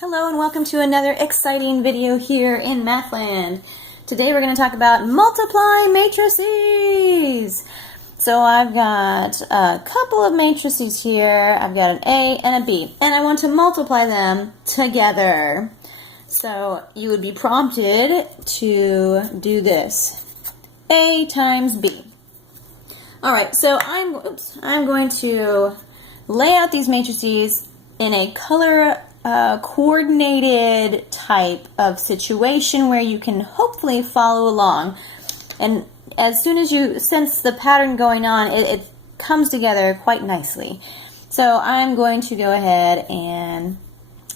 Hello and welcome to another exciting video here in Mathland. Today we're going to talk about multiply matrices. So I've got a couple of matrices here. I've got an A and a B, and I want to multiply them together. So you would be prompted to do this. A times B. Alright, so I'm going to lay out these matrices in a color coordinated type of situation where you can hopefully follow along. And as soon as you sense the pattern going on, it comes together quite nicely. So I'm going to go ahead and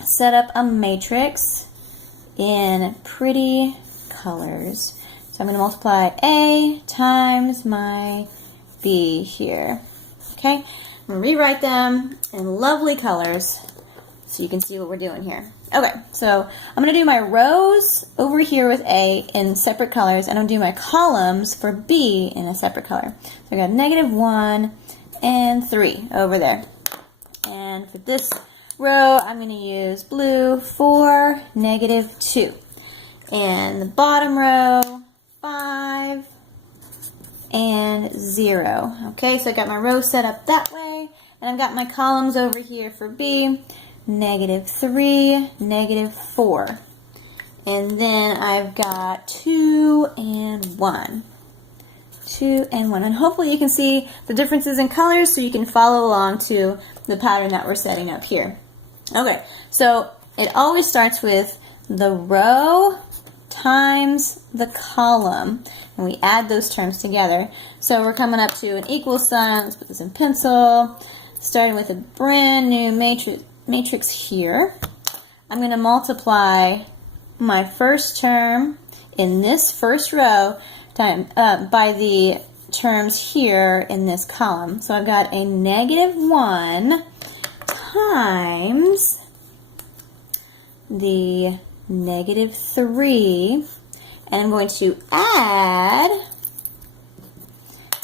set up a matrix in pretty colors. So I'm going to multiply A times my B here. Okay, I'm going to rewrite them in lovely colors so you can see what we're doing here. Okay, so I'm going to do my rows over here with A in separate colors, and I'm going to do my columns for B in a separate color. So I got -1 and 3 over there. And for this row, I'm going to use blue for -2. And the bottom row, 5 and 0. Okay, so I got my row set up that way, and I've got my columns over here for B. -3, -4. And then I've got 2 and 1. 2 and 1. And hopefully you can see the differences in colors so you can follow along to the pattern that we're setting up here. Okay, so it always starts with the row times the column. And we add those terms together. So we're coming up to an equal sign. Let's put this in pencil. Starting with a brand new matrix here. I'm going to multiply my first term in this first row by the terms here in this column. So I've got a -1 times the -3, and I'm going to add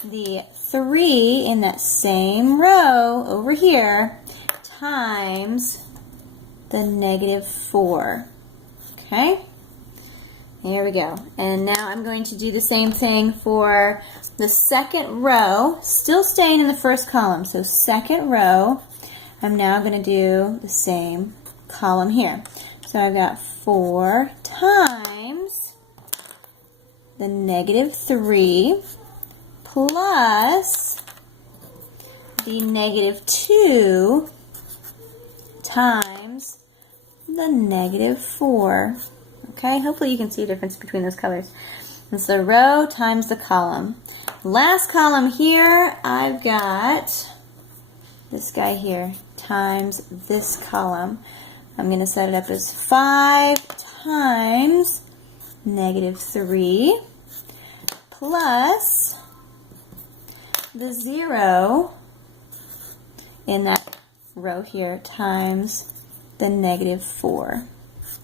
the 3 in that same row over here times the -4. Okay, here we go. And now I'm going to do the same thing for the second row, still staying in the first column. So second row, I'm now going to do the same column here. So I've got 4 times the -3 plus the -2 times the -4. Okay, hopefully you can see a difference between those colors. It's the row times the column. Last column here, I've got this guy here times this column. I'm going to set it up as 5 times -3 plus the 0 in that row here times the -4.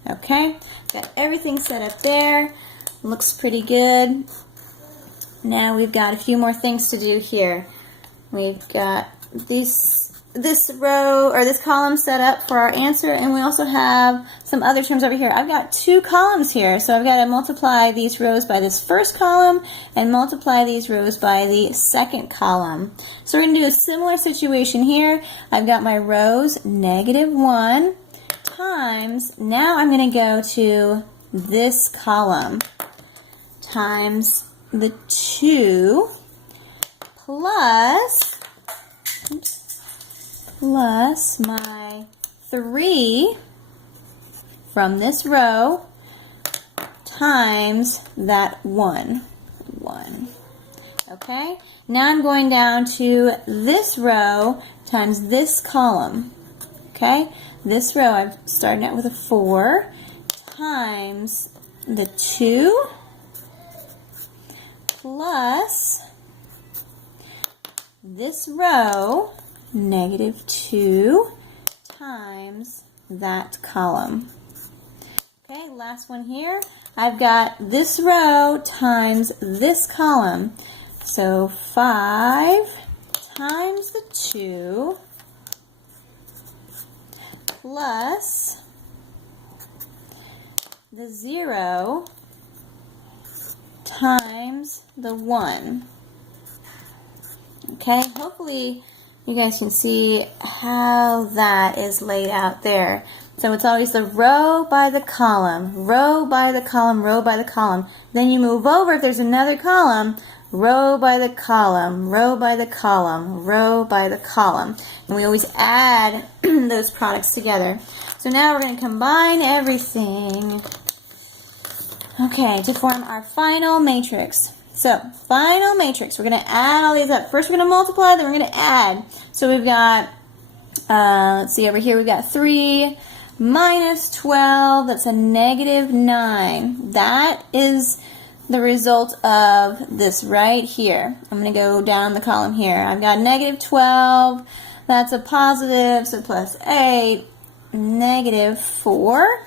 Okay, got everything set up there. Looks pretty good. Now we've got a few more things to do here. We've got this row or this column set up for our answer, and we also have some other terms over here. I've got 2 columns here, so I've got to multiply these rows by this first column and multiply these rows by the second column. So we're going to do a similar situation here. I've got my rows -1 times, now I'm going to go to this column, times the 2 plus my 3 from this row times that 1. Okay, now I'm going down to this row times this column. Okay, this row I'm starting out with a 4 times the 2 plus this row -2 times that column. Okay, last one here. I've got this row times this column. So 5 times the 2 plus the 0 times the 1. Okay, hopefully you guys can see how that is laid out there. So it's always the row by the column, row by the column, row by the column. Then you move over, if there's another column, row by the column, row by the column, row by the column. And we always add those products together. So now we're going to combine everything, okay, to form our final matrix. So, final matrix. We're going to add all these up. First we're going to multiply, then we're going to add. So we've got, let's see, over here we've got 3 minus 12. That's a negative 9. That is the result of this right here. I'm going to go down the column here. I've got negative 12. That's a positive, so plus 8, negative 4.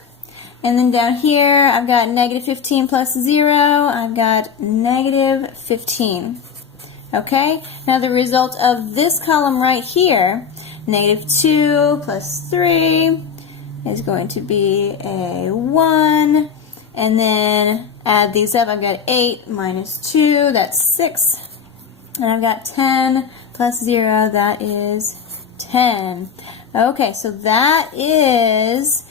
And then down here, I've got negative 15 plus 0. I've got negative 15. Okay? Now the result of this column right here, negative 2 plus 3, is going to be a 1. And then add these up. I've got 8 minus 2, that's 6. And I've got 10 plus 0, that is 10. Okay, so that is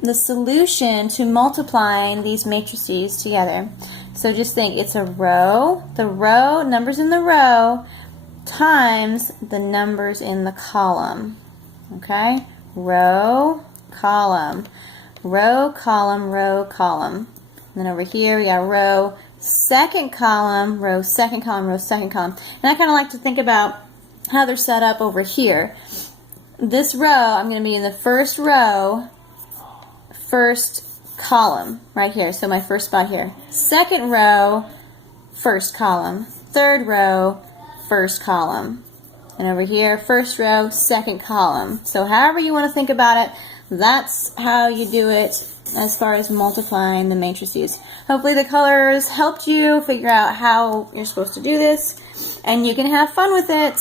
the solution to multiplying these matrices together. So just think, it's a row, the row, numbers in the row, times the numbers in the column. Okay? Row, column, row, column, row, column. And then over here we got row, second column, row, second column, row, second column. And I kind of like to think about how they're set up over here. This row, I'm going to be in the first row, first column right here, so my first spot here. Second row, first column. Third row, first column. And over here, first row, second column. So however you want to think about it, that's how you do it as far as multiplying the matrices. Hopefully the colors helped you figure out how you're supposed to do this, and you can have fun with it.